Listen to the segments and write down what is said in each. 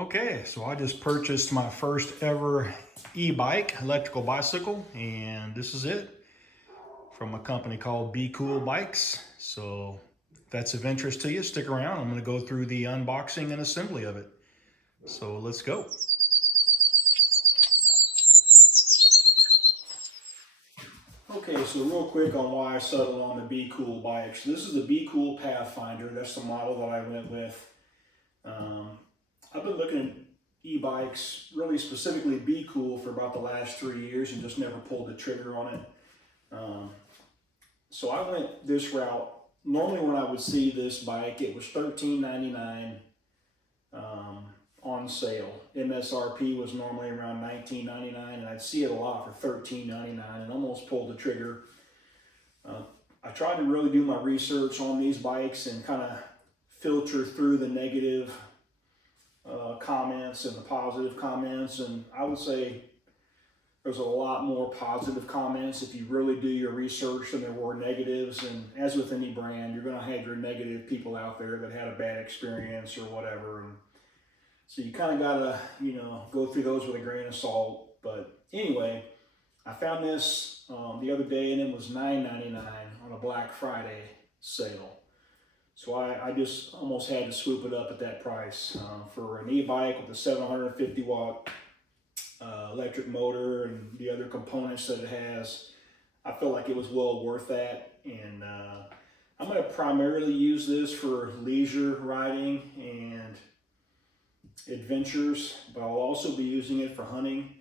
Okay, so I just purchased my first ever e-bike, electrical bicycle, and this is it from a company called Be Cool Bikes. So if that's of interest to you, stick around. I'm going to go through the unboxing and assembly of it. So let's go. Okay, so real quick on why I settled on the Be Cool bikes. This is the Be Cool Pathfinder. That's the model that I went with. I've been looking at e-bikes, really specifically Be Cool, for about the last 3 years and just never pulled the trigger on it. So I went this route. Normally when I would see this bike, it was $13.99 on sale. MSRP was normally around $19.99, and I'd see it a lot for $13.99 and almost pulled the trigger. I tried to really do my research on these bikes and kind of filter through the negative comments and the positive comments, and I would say there's a lot more positive comments if you really do your research than there were negatives. And as with any brand, you're going to have your negative people out there that had a bad experience or whatever, and so you kind of got to, go through those with a grain of salt. But anyway, I found this the other day, and it was $9.99 on a Black Friday sale. So I just almost had to swoop it up at that price for an e-bike with a 750 watt electric motor and the other components that it has. I feel like it was well worth that, and I'm going to primarily use this for leisure riding and adventures, but I'll also be using it for hunting.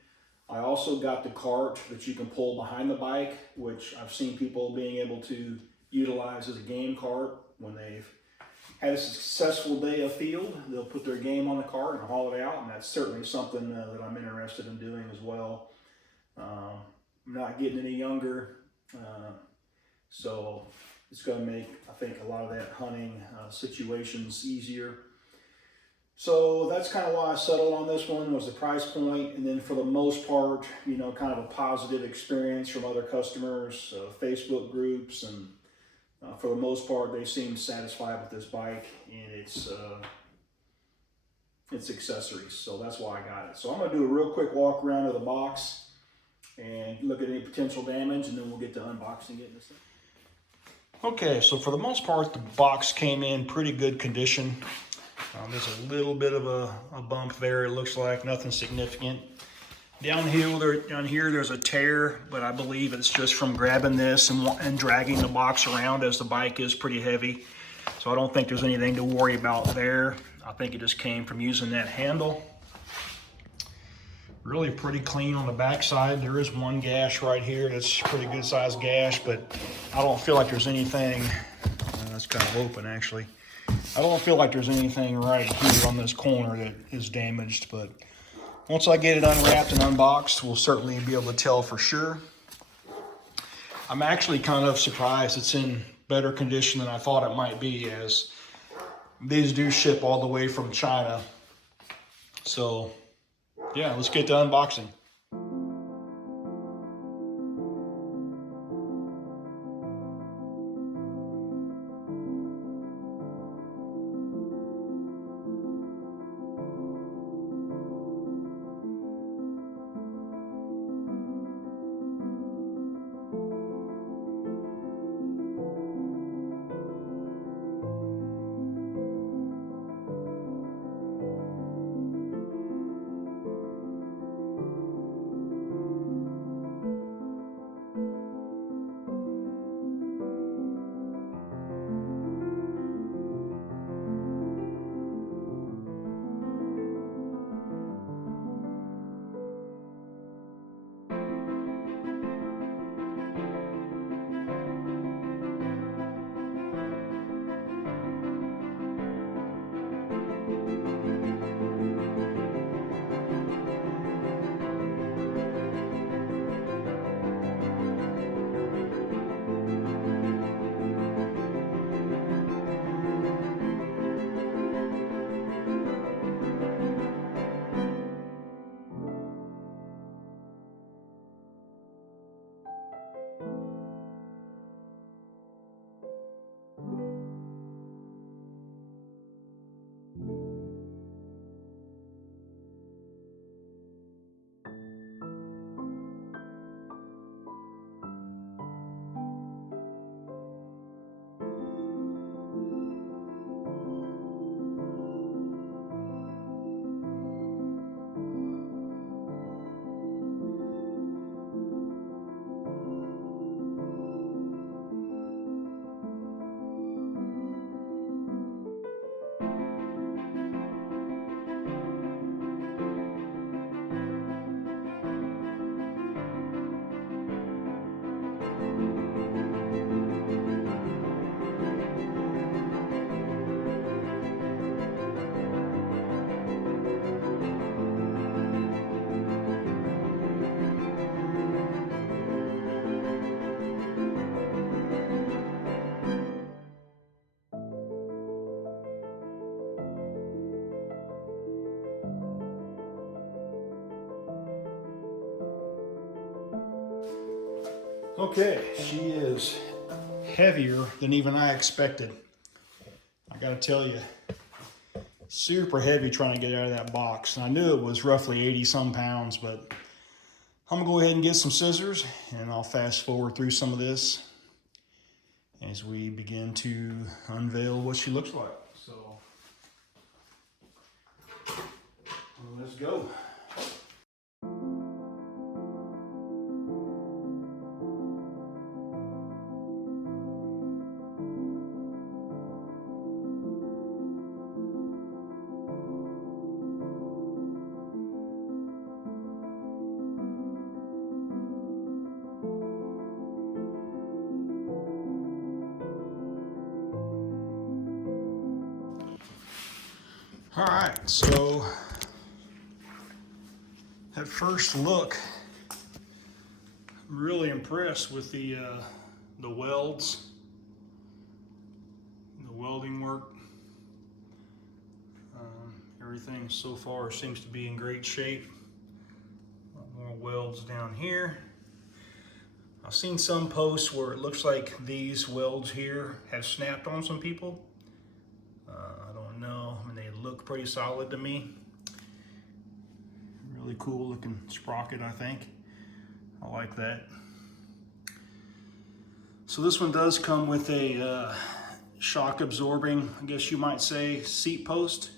I also got the cart that you can pull behind the bike, which I've seen people being able to utilize as a game cart when they've had a successful day of field. They'll put their game on the cart and haul it out, and that's certainly something that I'm interested in doing as well. I'm not getting any younger, so it's going to make, I think, a lot of that hunting situations easier. So that's kind of why I settled on this one, was the price point, and then for the most part, kind of a positive experience from other customers, Facebook groups, and for the most part, they seem satisfied with this bike and its accessories. So that's why I got it. So I'm going to do a real quick walk around of the box and look at any potential damage, and then we'll get to unboxing it in a second. Okay, so for the most part, the box came in pretty good condition. There's a little bit of a bump there, it looks like, nothing significant. Down here, there's a tear, but I believe it's just from grabbing this and dragging the box around, as the bike is pretty heavy. So I don't think there's anything to worry about there. I think it just came from using that handle. Really pretty clean on the backside. There is one gash right here that's a pretty good sized gash, but I don't feel like there's anything, that's kind of open actually. I don't feel like there's anything right here on this corner that is damaged, but once I get it unwrapped and unboxed, we'll certainly be able to tell for sure. I'm actually kind of surprised it's in better condition than I thought it might be, as these do ship all the way from China. So yeah, let's get to unboxing. Okay, she is heavier than even I expected. I gotta tell you, super heavy trying to get it out of that box. And I knew it was roughly 80 some pounds, but I'm gonna go ahead and get some scissors and I'll fast forward through some of this as we begin to unveil what she looks like. So let's go. All right, so at first look, I'm really impressed with the welds, the welding work. Everything so far seems to be in great shape. A lot more welds down here. I've seen some posts where it looks like these welds here have snapped on some people. I don't know. I mean, they look pretty solid to me. Really cool looking sprocket, I think. I like that. So this one does come with a shock absorbing, I guess you might say, seat post.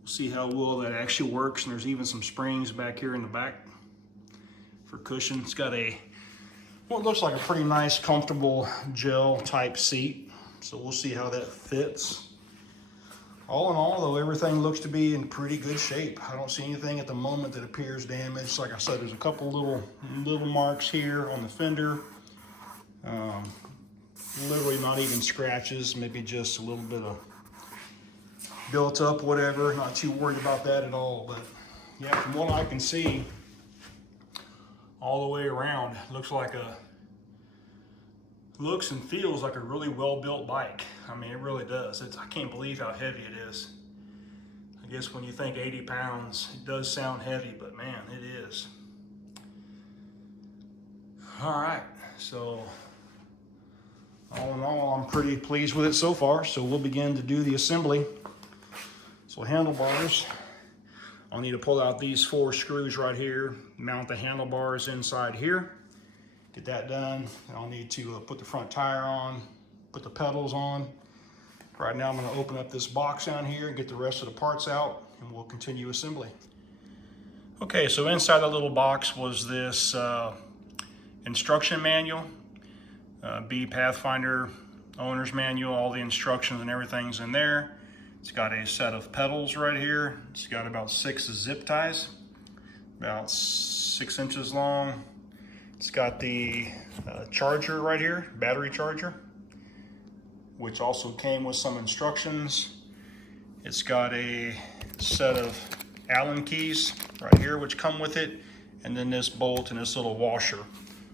We'll see how well that actually works. And there's even some springs back here in the back for cushion. It's got a, what looks like a pretty nice, comfortable gel type seat. So we'll see how that fits. All in all, though, everything looks to be in pretty good shape. I don't see anything at the moment that appears damaged. Like I said, there's a couple little marks here on the fender. Literally not even scratches, maybe just a little bit of built up, whatever. Not too worried about that at all. But yeah, from what I can see, all the way around, looks and feels like a really well-built bike. I mean, it really does. I can't believe how heavy it is. I guess when you think 80 pounds, it does sound heavy, but man, it is. All right, so all in all, I'm pretty pleased with it so far. So we'll begin to do the assembly. So handlebars, I'll need to pull out these 4 screws right here, mount the handlebars inside here. Get that done. I'll need to put the front tire on, put the pedals on. Right now I'm going to open up this box down here and get the rest of the parts out, and we'll continue assembly. Okay, so inside the little box was this instruction manual, PATHFINDER owner's manual. All the instructions and everything's in there. It's got a set of pedals right here. It's got about 6 zip ties, about 6 inches long. It's got the charger right here, battery charger, which also came with some instructions. It's got a set of Allen keys right here, which come with it, and then this bolt and this little washer.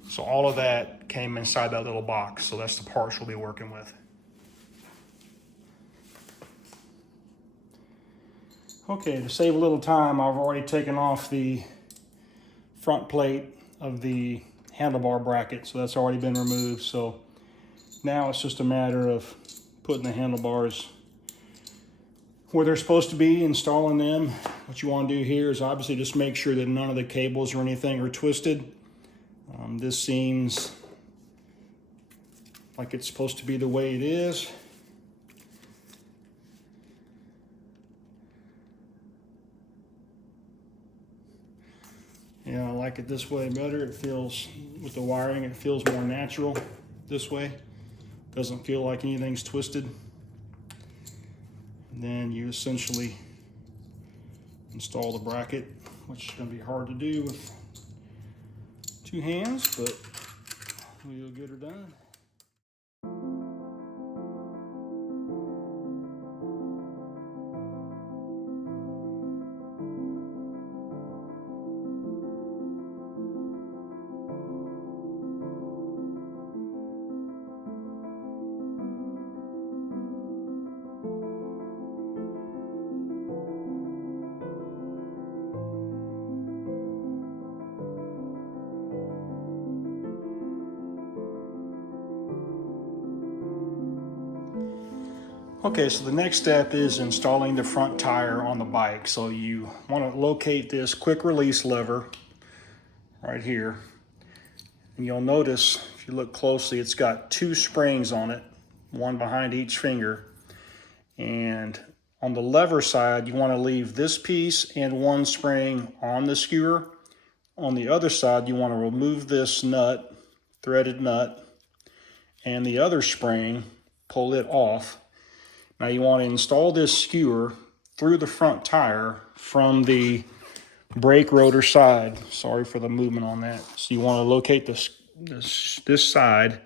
So all of that came inside that little box. So that's the parts we'll be working with. Okay, to save a little time, I've already taken off the front plate of the handlebar bracket, so that's already been removed. So now it's just a matter of putting the handlebars where they're supposed to be, installing them. What you want to do here is obviously just make sure that none of the cables or anything are twisted. This seems like it's supposed to be the way it is. Yeah, I like it this way better. It feels, with the wiring, it feels more natural this way. Doesn't feel like anything's twisted. And then you essentially install the bracket, which is going to be hard to do with 2 hands, but we'll get her done. Okay, so the next step is installing the front tire on the bike. So you want to locate this quick release lever right here. And you'll notice, if you look closely, it's got two springs on it, one behind each finger. And on the lever side, you want to leave this piece and one spring on the skewer. On the other side, you want to remove this nut, threaded nut, and the other spring, pull it off. Now you want to install this skewer through the front tire from the brake rotor side. Sorry for the movement on that. So you want to locate this side,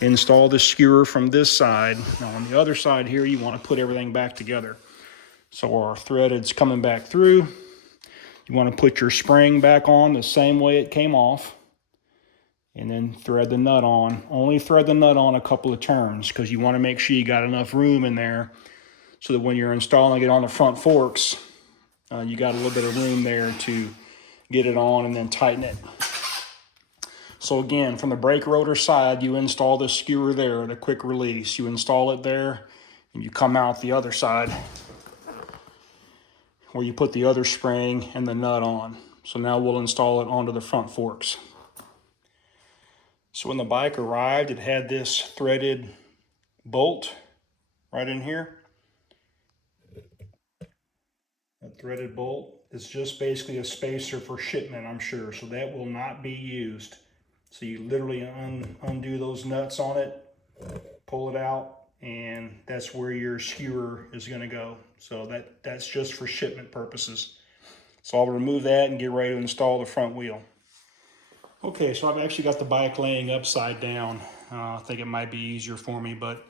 install the skewer from this side. Now on the other side here, you want to put everything back together. So our threaded's coming back through. You want to put your spring back on the same way it came off, and then thread the nut on. Only thread the nut on a couple of turns because you want to make sure you got enough room in there so that when you're installing it on the front forks, you got a little bit of room there to get it on and then tighten it. So again, from the brake rotor side, you install the skewer there, the quick release. You install it there, and you come out the other side where you put the other spring and the nut on. So now we'll install it onto the front forks. So when the bike arrived, it had this threaded bolt right in here. That threaded bolt is just basically a spacer for shipment, I'm sure. So that will not be used. So you literally undo those nuts on it, pull it out, and that's where your skewer is going to go. So that's just for shipment purposes. So I'll remove that and get ready to install the front wheel. Okay, so I've actually got the bike laying upside down. I think it might be easier for me, but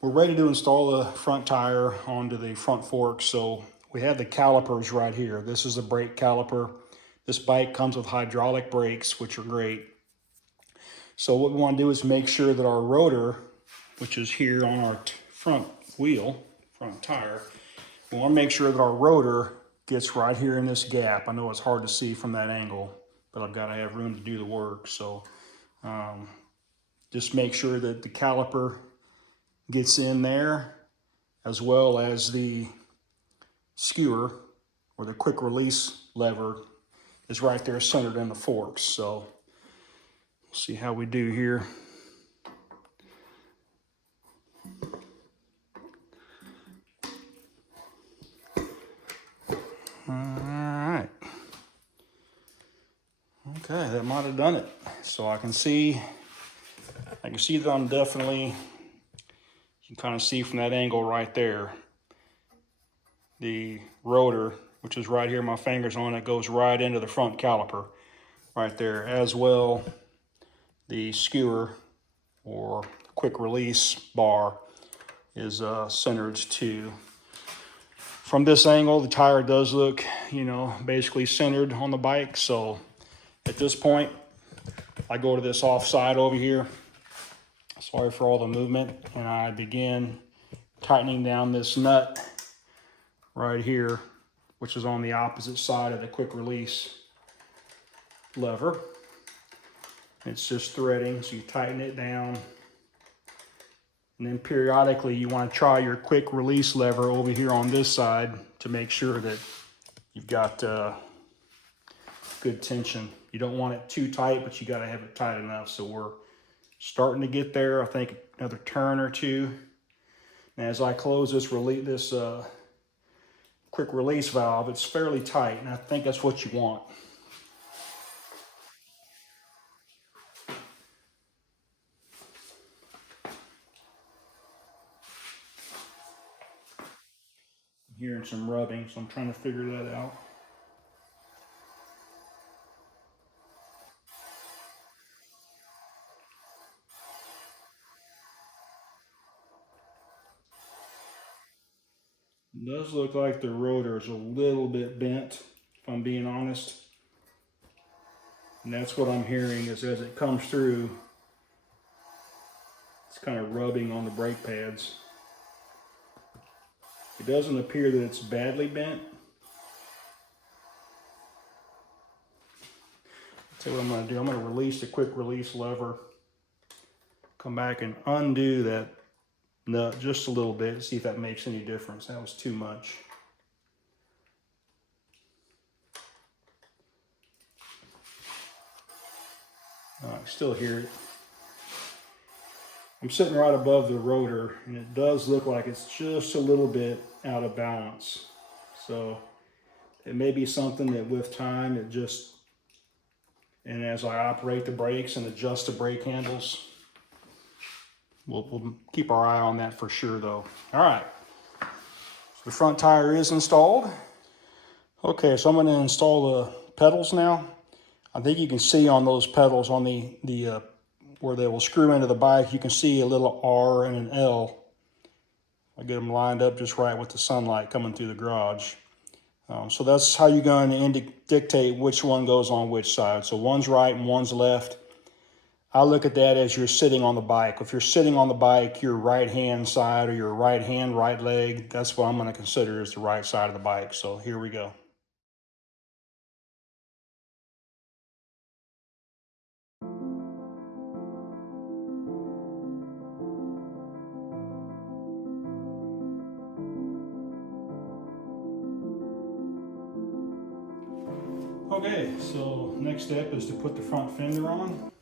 we're ready to install the front tire onto the front forks. So we have the calipers right here. This is the brake caliper. This bike comes with hydraulic brakes, which are great. So what we want to do is make sure that our rotor, which is here on our front wheel, front tire, we want to make sure that our rotor gets right here in this gap. I know it's hard to see from that angle, but I've got to have room to do the work. So just make sure that the caliper gets in there, as well as the skewer or the quick release lever is right there centered in the forks. So we'll see how we do here. All right. Okay, that might have done it. So I can see that I'm definitely, you can kind of see from that angle right there, the rotor, which is right here, my finger's on it, goes right into the front caliper right there. As well, the skewer or quick release bar is centered too. From this angle, the tire does look, basically centered on the bike. So at this point, I go to this offside over here. Sorry for all the movement. And I begin tightening down this nut right here, which is on the opposite side of the quick release lever. It's just threading, so you tighten it down. And then periodically you want to try your quick release lever over here on this side to make sure that you've got good tension. You don't want it too tight, but you got to have it tight enough. So we're starting to get there. I think another turn or two. And as I close this quick release valve, it's fairly tight, and I think that's what you want. I'm hearing some rubbing, so I'm trying to figure that out. It does look like the rotor is a little bit bent, if I'm being honest. And that's what I'm hearing, is as it comes through, it's kind of rubbing on the brake pads. It doesn't appear that it's badly bent. I'll tell you what I'm going to do. I'm going to release the quick release lever, come back and undo that nut just a little bit, see if that makes any difference. That was too much. I still hear it. I'm sitting right above the rotor, and it does look like it's just a little bit out of balance. So it may be something that with time, it just, and as I operate the brakes and adjust the brake handles, we'll keep our eye on that for sure though. All right, so the front tire is installed. Okay, so I'm going to install the pedals now. I think you can see on those pedals on the where they will screw into the bike, you can see a little R and an L. I get them lined up just right with the sunlight coming through the garage. So that's how you're going to dictate which one goes on which side. So one's right and one's left. I look at that as you're sitting on the bike. If you're sitting on the bike, your right hand side or your right hand, right leg, that's what I'm going to consider as the right side of the bike. So here we go. Okay, so next step is to put the front fender on.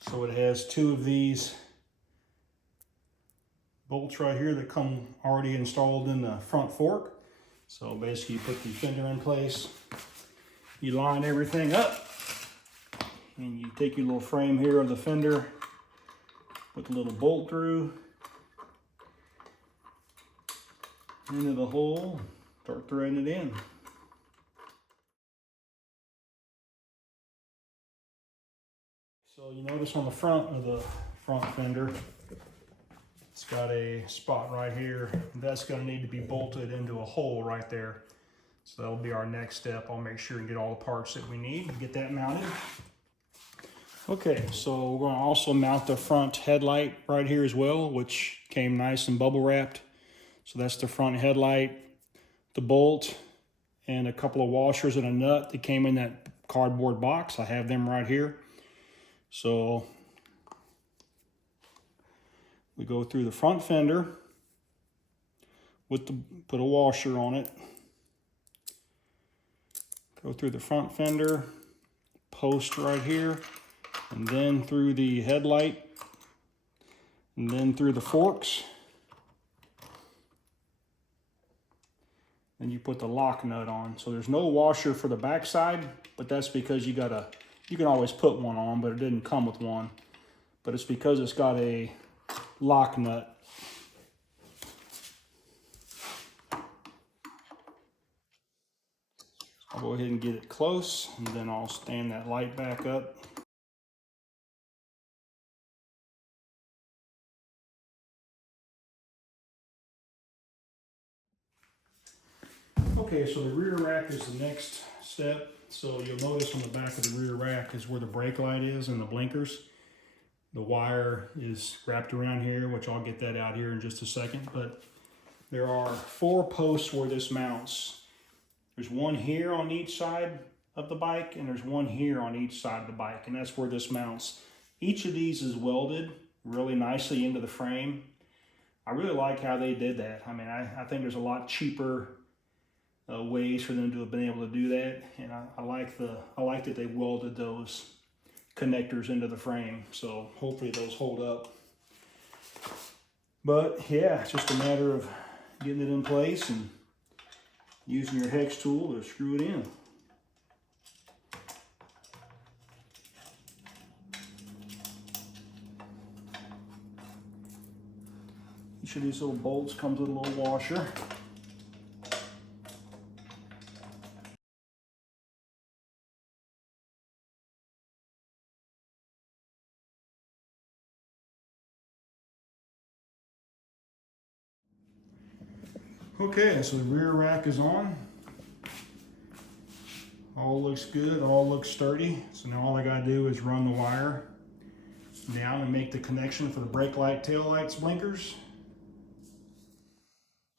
So it has two of these bolts right here that come already installed in the front fork. So basically you put the fender in place, you line everything up, and you take your little frame here of the fender, put the little bolt through, into the hole, start threading it in. So you notice on the front of the front fender, it's got a spot right here. That's going to need to be bolted into a hole right there. So that'll be our next step. I'll make sure and get all the parts that we need to get that mounted. Okay, so we're going to also mount the front headlight right here as well, which came nice and bubble wrapped. So that's the front headlight, the bolt, and a couple of washers and a nut that came in that cardboard box. I have them right here. So we go through the front fender with put a washer on it. Go through the front fender, post right here, and then through the headlight, and then through the forks. Then you put the lock nut on. So there's no washer for the back side, but that's because you can always put one on, but it didn't come with one. But it's because it's got a lock nut. I'll go ahead and get it close, and then I'll stand that light back up. Okay, so the rear rack is the next step. So you'll notice on the back of the rear rack is where the brake light is and the blinkers. The wire is wrapped around here, which I'll get that out here in just a second. But there are 4 posts where this mounts. There's one here on each side of the bike, and there's one here on each side of the bike, and that's where this mounts. Each of these is welded really nicely into the frame. I really like how they did that. I mean, I think there's a lot cheaper ways for them to have been able to do that, and I like that they welded those connectors into the frame. So hopefully those hold up. But yeah, it's just a matter of getting it in place and using your hex tool to screw it in. Each of these little bolts comes with a little washer. Okay, so the rear rack is on. All looks good, all looks sturdy. So now all I gotta do is run the wire down and make the connection for the brake light, tail lights, blinkers.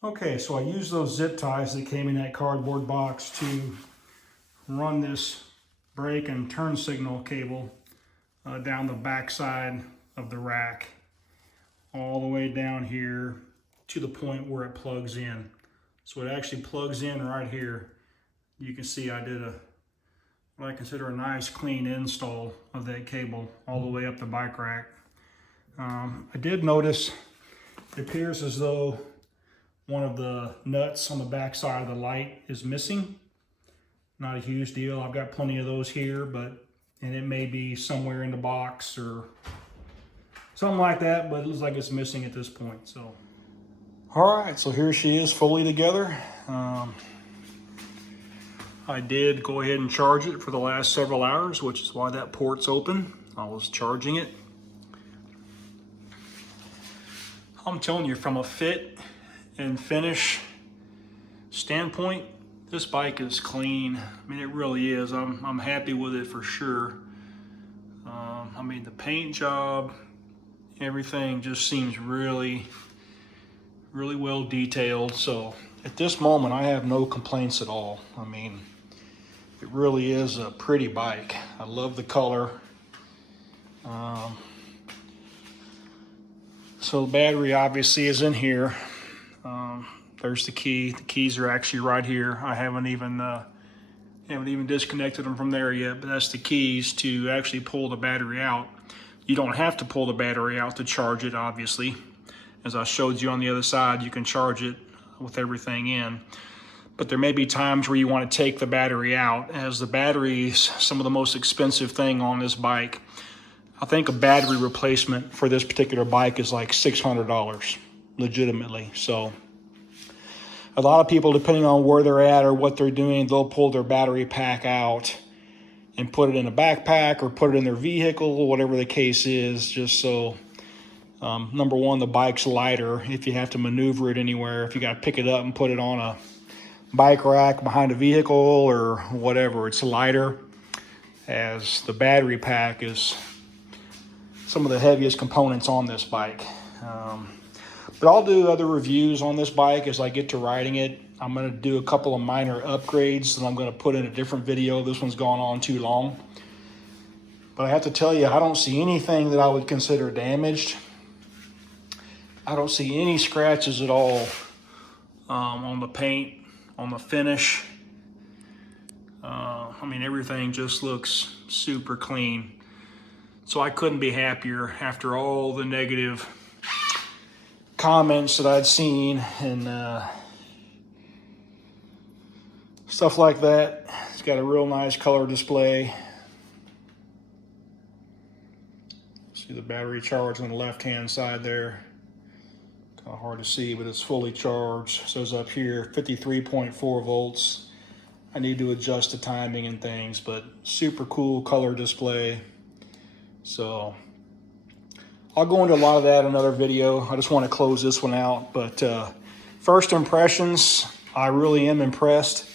Okay, so I used those zip ties that came in that cardboard box to run this brake and turn signal cable down the back side of the rack. all the way down here to the point where it plugs in. So it actually plugs in right here. You can see I did what I consider a nice clean install of that cable all the way up the bike rack. I did notice it appears as though one of the nuts on the back side of the light is missing. Not a huge deal. I've got plenty of those here, and it may be somewhere in the box or something like that, but it looks like it's missing at this point. So, all right, so here she is fully together. I did go ahead and charge it for the last several hours, which is why that port's open. I was charging it. I'm telling you, from a fit and finish standpoint, this bike is clean. I mean, it really is. I'm happy with it for sure. I mean, the paint job, everything just seems really, really well detailed. So at this moment, I have no complaints at all. I mean, it really is a pretty bike. I love the color. So the battery obviously is in here. There's the key. The keys are actually right here. I haven't even disconnected them from there yet, but that's the keys to actually pull the battery out. You don't have to pull the battery out to charge it, obviously. As I showed you on the other side, you can charge it with everything in. But there may be times where you want to take the battery out, as the battery is some of the most expensive thing on this bike. I think a battery replacement for this particular bike is like $600, legitimately. So a lot of people, depending on where they're at or what they're doing, they'll pull their battery pack out and put it in a backpack or put it in their vehicle, whatever the case is, just so, number one, the bike's lighter if you have to maneuver it anywhere. If you got to pick it up and put it on a bike rack behind a vehicle or whatever, it's lighter, as the battery pack is some of the heaviest components on this bike. But I'll do other reviews on this bike as I get to riding it. I'm going to do a couple of minor upgrades that I'm going to put in a different video. This one's gone on too long. But I have to tell you, I don't see anything that I would consider damaged. I don't see any scratches at all on the paint, on the finish. I mean, everything just looks super clean. So I couldn't be happier after all the negative comments that I'd seen and stuff like that. It's got a real nice color display. See the battery charge on the left-hand side there. Kind of hard to see, but it's fully charged. It says up here 53.4 volts. I need to adjust the timing and things, but super cool color display. So I'll go into a lot of that in another video. I just want to close this one out. But first impressions, I really am impressed.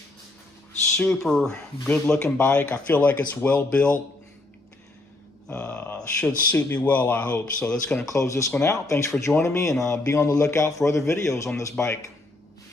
Super good looking bike. I feel like it's well built. Should suit me well, I hope. So that's going to close this one out. Thanks for joining me, and be on the lookout for other videos on this bike.